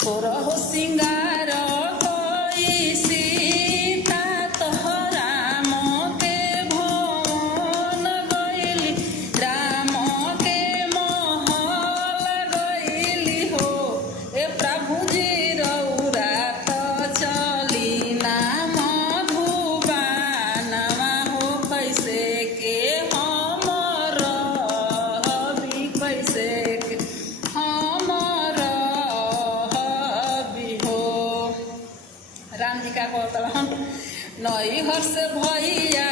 सोरहो सिंगार कोई सीता तह राम के भवन गईली, राम के महल गईली हो। ए प्रभु जी रउरा तो चली ना मधुबानवा हो, कैसे के हम रहबी, कैसे के हम रहबी हो। राम जी का कहतल नैहर से भैया